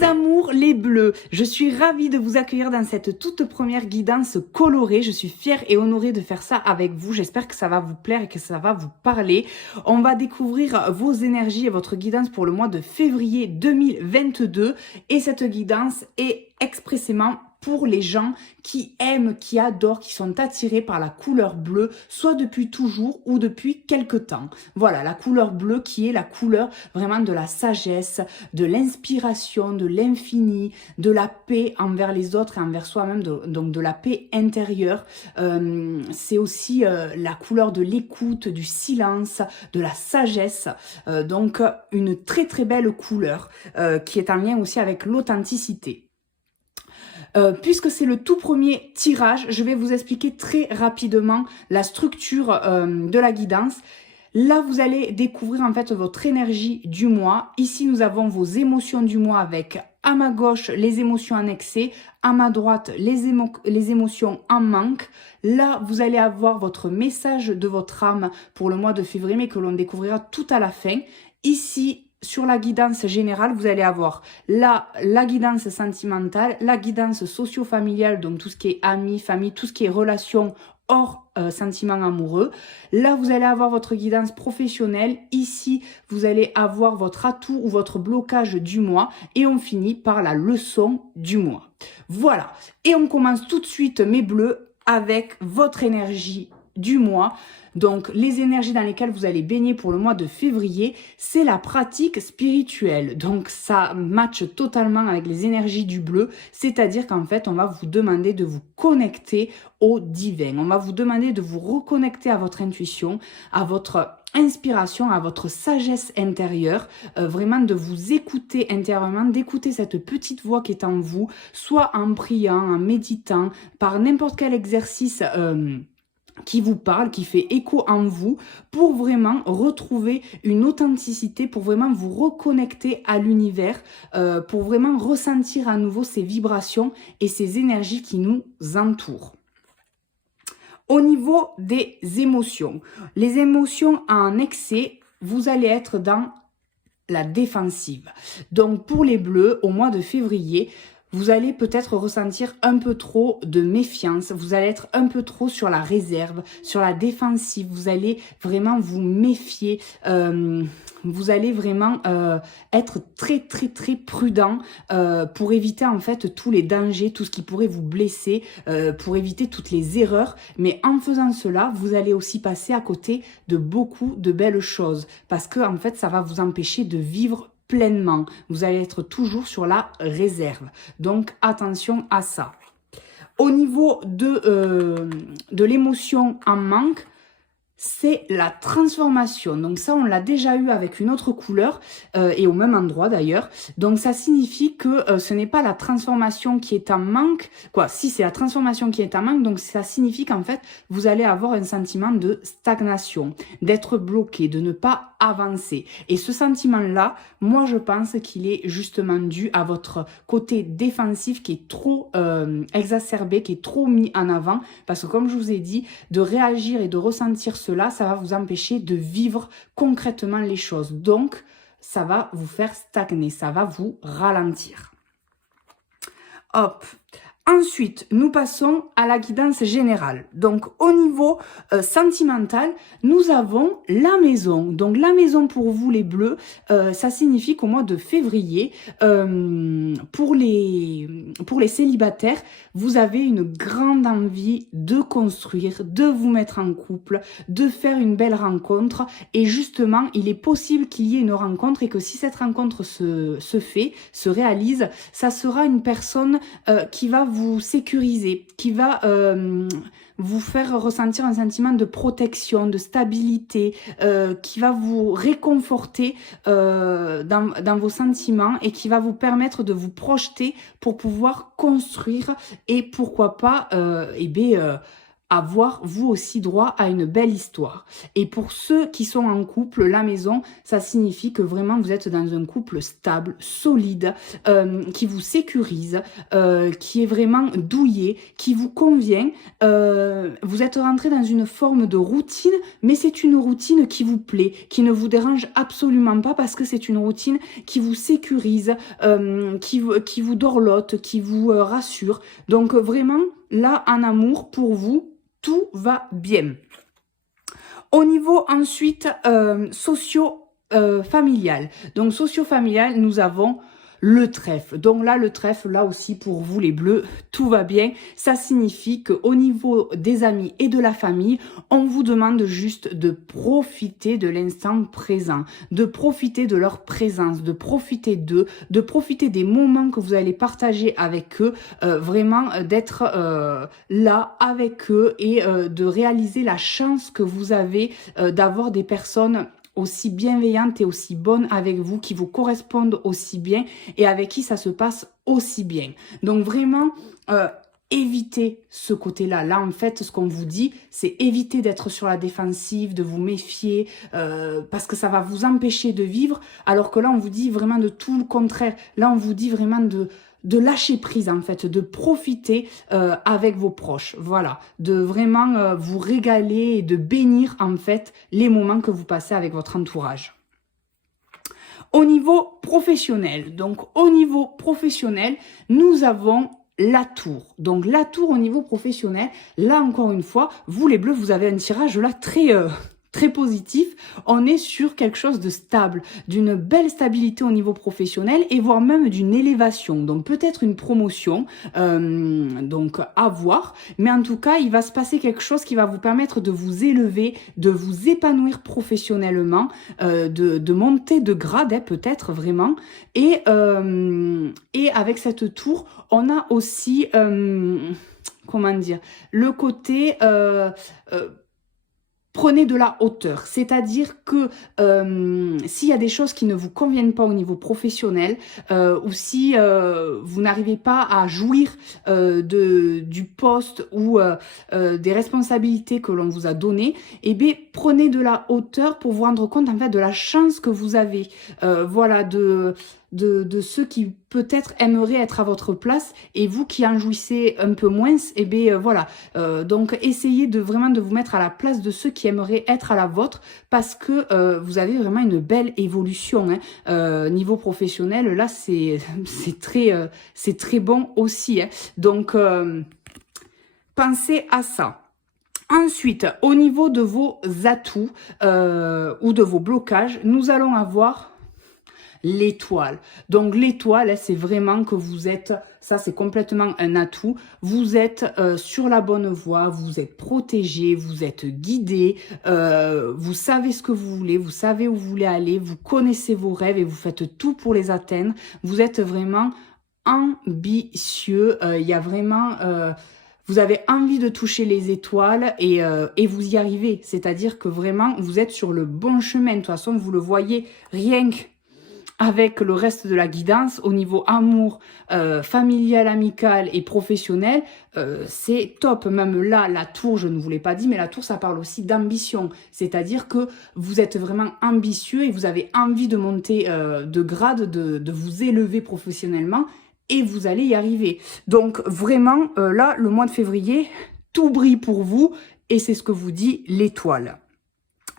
Mes amours, les bleus, je suis ravie de vous accueillir dans cette toute première guidance colorée. Je suis fière et honorée de faire ça avec vous. J'espère que ça va vous plaire et que ça va vous parler. On va découvrir vos énergies et votre guidance pour le mois de février 2022. Et cette guidance est expressément pour les gens qui aiment, qui adorent, qui sont attirés par la couleur bleue, soit depuis toujours ou depuis quelque temps. Voilà, la couleur bleue qui est la couleur vraiment de la sagesse, de l'inspiration, de l'infini, de la paix envers les autres et envers soi-même, donc de la paix intérieure. C'est aussi la couleur de l'écoute, du silence, de la sagesse. Donc une très très belle couleur qui est en lien aussi avec l'authenticité. Puisque c'est le tout premier tirage, je vais vous expliquer très rapidement la structure de la guidance. Là, vous allez découvrir en fait votre énergie du mois. Ici, nous avons vos émotions du mois avec à ma gauche les émotions annexées, à ma droite les émotions en manque. Là, vous allez avoir votre message de votre âme pour le mois de février, mais que l'on découvrira tout à la fin. Ici, sur la guidance générale, vous allez avoir la guidance sentimentale, la guidance socio-familiale, donc tout ce qui est amis, famille, tout ce qui est relations hors sentiments amoureux. Là, vous allez avoir votre guidance professionnelle. Ici, vous allez avoir votre atout ou votre blocage du mois. Et on finit par la leçon du mois. Voilà. Et on commence tout de suite, mes bleus, avec votre énergie du mois. Donc, les énergies dans lesquelles vous allez baigner pour le mois de février, c'est la pratique spirituelle. Donc, ça matche totalement avec les énergies du bleu, c'est-à-dire qu'en fait, on va vous demander de vous connecter au divin. On va vous demander de vous reconnecter à votre intuition, à votre inspiration, à votre sagesse intérieure, vraiment de vous écouter intérieurement, d'écouter cette petite voix qui est en vous, soit en priant, en méditant, par n'importe quel exercice qui vous parle, qui fait écho en vous, pour vraiment retrouver une authenticité, pour vraiment vous reconnecter à l'univers, pour vraiment ressentir à nouveau ces vibrations et ces énergies qui nous entourent. Au niveau des émotions, les émotions en excès, vous allez être dans la défensive. Donc pour les bleus, au mois de février, vous allez peut-être ressentir un peu trop de méfiance, vous allez être un peu trop sur la réserve, sur la défensive, vous allez vraiment vous méfier, vous allez vraiment être très très très prudent pour éviter en fait tous les dangers, tout ce qui pourrait vous blesser, pour éviter toutes les erreurs. Mais en faisant cela, vous allez aussi passer à côté de beaucoup de belles choses parce que en fait ça va vous empêcher de vivre pleinement. Vous allez être toujours sur la réserve. Donc, attention à ça. Au niveau de l'émotion en manque, c'est la transformation. Donc ça, on l'a déjà eu avec une autre couleur et au même endroit d'ailleurs. Donc ça signifie que ce n'est pas la transformation qui est en manque. Quoi, si c'est la transformation qui est en manque, donc ça signifie qu'en fait, vous allez avoir un sentiment de stagnation, d'être bloqué, de ne pas avancer. Et ce sentiment-là, moi je pense qu'il est justement dû à votre côté défensif qui est trop exacerbé, qui est trop mis en avant. Parce que comme je vous ai dit, de réagir et de ressentir cela, ça va vous empêcher de vivre concrètement les choses. Donc, ça va vous faire stagner, ça va vous ralentir. Hop. Ensuite, nous passons à la guidance générale. Donc, au niveau sentimental, nous avons la maison. Donc, la maison pour vous, les bleus, ça signifie qu'au mois de février, pour les célibataires, vous avez une grande envie de construire, de vous mettre en couple, de faire une belle rencontre. Et justement, il est possible qu'il y ait une rencontre et que si cette rencontre se fait, se réalise, ça sera une personne qui va vous sécuriser, qui va vous faire ressentir un sentiment de protection, de stabilité, qui va vous réconforter dans vos sentiments et qui va vous permettre de vous projeter pour pouvoir construire et pourquoi pas avoir vous aussi droit à une belle histoire. Et pour ceux qui sont en couple, la maison, ça signifie que vraiment vous êtes dans un couple stable, solide, qui vous sécurise, qui est vraiment douillet, qui vous convient. Vous êtes rentré dans une forme de routine, mais c'est une routine qui vous plaît, qui ne vous dérange absolument pas parce que c'est une routine qui vous sécurise, qui vous dorlote, qui vous rassure. Donc vraiment, là, en amour, pour vous, tout va bien. Au niveau ensuite socio-familial. Donc socio-familial, nous avons le trèfle. Donc là, le trèfle, là aussi, pour vous les bleus, tout va bien. Ça signifie qu'au niveau des amis et de la famille, on vous demande juste de profiter de l'instant présent, de profiter de leur présence, de profiter d'eux, de profiter des moments que vous allez partager avec eux, vraiment d'être là avec eux et de réaliser la chance que vous avez d'avoir des personnes aussi bienveillantes et aussi bonnes avec vous, qui vous correspondent aussi bien et avec qui ça se passe aussi bien. Donc vraiment, évitez ce côté-là. Là, en fait, ce qu'on vous dit, c'est éviter d'être sur la défensive, de vous méfier, parce que ça va vous empêcher de vivre, alors que là, on vous dit vraiment de tout le contraire. Là, on vous dit vraiment de lâcher prise en fait, de profiter avec vos proches, voilà, de vraiment vous régaler et de bénir en fait les moments que vous passez avec votre entourage. Au niveau professionnel, donc au niveau professionnel, nous avons la tour. Donc la tour au niveau professionnel, là encore une fois, vous les bleus, vous avez un tirage là très positif. On est sur quelque chose de stable, d'une belle stabilité au niveau professionnel et voire même d'une élévation. Donc peut-être une promotion, donc à voir. Mais en tout cas, il va se passer quelque chose qui va vous permettre de vous élever, de vous épanouir professionnellement, de monter de grade, hein, peut-être vraiment. Et avec cette tour, on a aussi, comment dire, le côté... prenez de la hauteur, c'est-à-dire que s'il y a des choses qui ne vous conviennent pas au niveau professionnel ou si vous n'arrivez pas à jouir du poste ou des responsabilités que l'on vous a données, eh bien prenez de la hauteur pour vous rendre compte en fait de la chance que vous avez, voilà, de ceux qui peut-être aimeraient être à votre place et vous qui en jouissez un peu moins, et bien voilà. Donc essayez vraiment de vous mettre à la place de ceux qui aimeraient être à la vôtre parce que vous avez vraiment une belle évolution, hein. Niveau professionnel, là c'est très bon aussi, hein. Donc pensez à ça. Ensuite, au niveau de vos atouts ou de vos blocages, nous allons avoir l'étoile. Donc l'étoile, c'est vraiment que vous êtes, ça c'est complètement un atout, vous êtes sur la bonne voie, vous êtes protégé, vous êtes guidé, vous savez ce que vous voulez, vous savez où vous voulez aller, vous connaissez vos rêves et vous faites tout pour les atteindre. Vous êtes vraiment ambitieux, il y a vraiment... vous avez envie de toucher les étoiles et vous y arrivez. C'est-à-dire que vraiment, vous êtes sur le bon chemin. De toute façon, vous le voyez rien qu'avec le reste de la guidance. Au niveau amour, familial, amical et professionnel, c'est top. Même là, la tour, je ne vous l'ai pas dit, mais la tour, ça parle aussi d'ambition. C'est-à-dire que vous êtes vraiment ambitieux et vous avez envie de monter de grade, de vous élever professionnellement. Et vous allez y arriver. Donc vraiment, là, le mois de février, tout brille pour vous. Et c'est ce que vous dit l'étoile.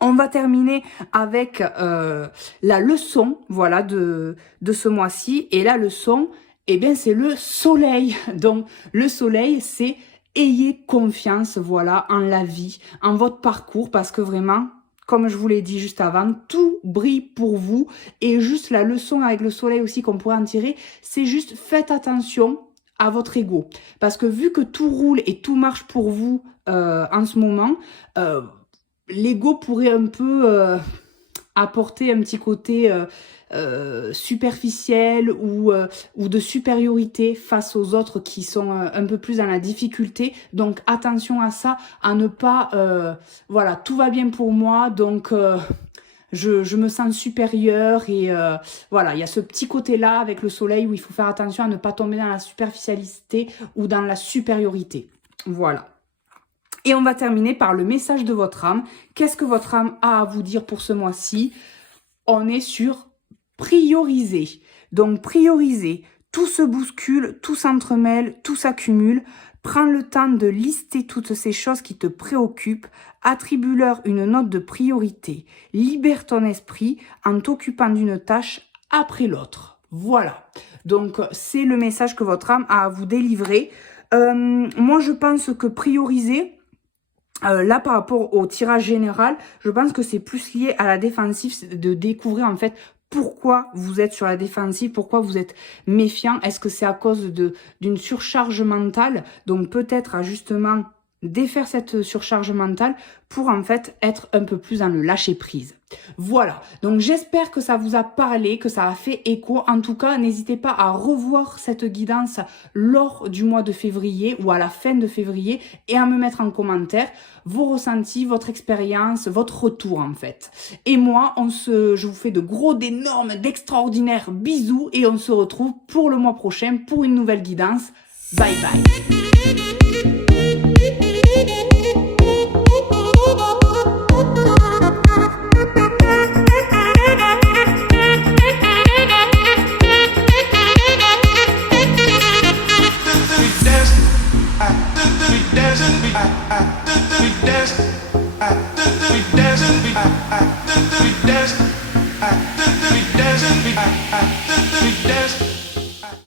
On va terminer avec la leçon, voilà, de ce mois-ci. Et la leçon, eh bien, c'est le soleil. Donc, le soleil, c'est ayez confiance, voilà, en la vie, en votre parcours, parce que vraiment... Comme je vous l'ai dit juste avant, tout brille pour vous. Et juste la leçon avec le soleil aussi qu'on pourrait en tirer, c'est juste faites attention à votre ego. Parce que vu que tout roule et tout marche pour vous en ce moment, l'ego pourrait un peu apporter un petit côté superficiel ou de supériorité face aux autres qui sont un peu plus dans la difficulté. Donc attention à ça, à ne pas voilà, tout va bien pour moi, donc je me sens supérieure et voilà, il y a ce petit côté là avec le soleil où il faut faire attention à ne pas tomber dans la superficialité ou dans la supériorité. Voilà. Et on va terminer par le message de votre âme. Qu'est-ce que votre âme a à vous dire pour ce mois-ci? On est sur prioriser. Donc prioriser. Tout se bouscule, tout s'entremêle, tout s'accumule. Prends le temps de lister toutes ces choses qui te préoccupent. Attribue-leur une note de priorité. Libère ton esprit en t'occupant d'une tâche après l'autre. Voilà. Donc, c'est le message que votre âme a à vous délivrer. Moi, je pense que prioriser, là, par rapport au tirage général, je pense que c'est plus lié à la défensive, c'est de découvrir en fait pourquoi vous êtes sur la défensive, pourquoi vous êtes méfiant. Est-ce que c'est à cause d'une surcharge mentale? Donc peut-être à justement défaire cette surcharge mentale pour en fait être un peu plus dans le lâcher prise. Voilà, donc j'espère que ça vous a parlé, que ça a fait écho. En tout cas, n'hésitez pas à revoir cette guidance lors du mois de février ou à la fin de février et à me mettre en commentaire vos ressentis, votre expérience, votre retour en fait. Et moi, je vous fais de gros, d'énormes, d'extraordinaires bisous et on se retrouve pour le mois prochain pour une nouvelle guidance. Bye bye. We dancing,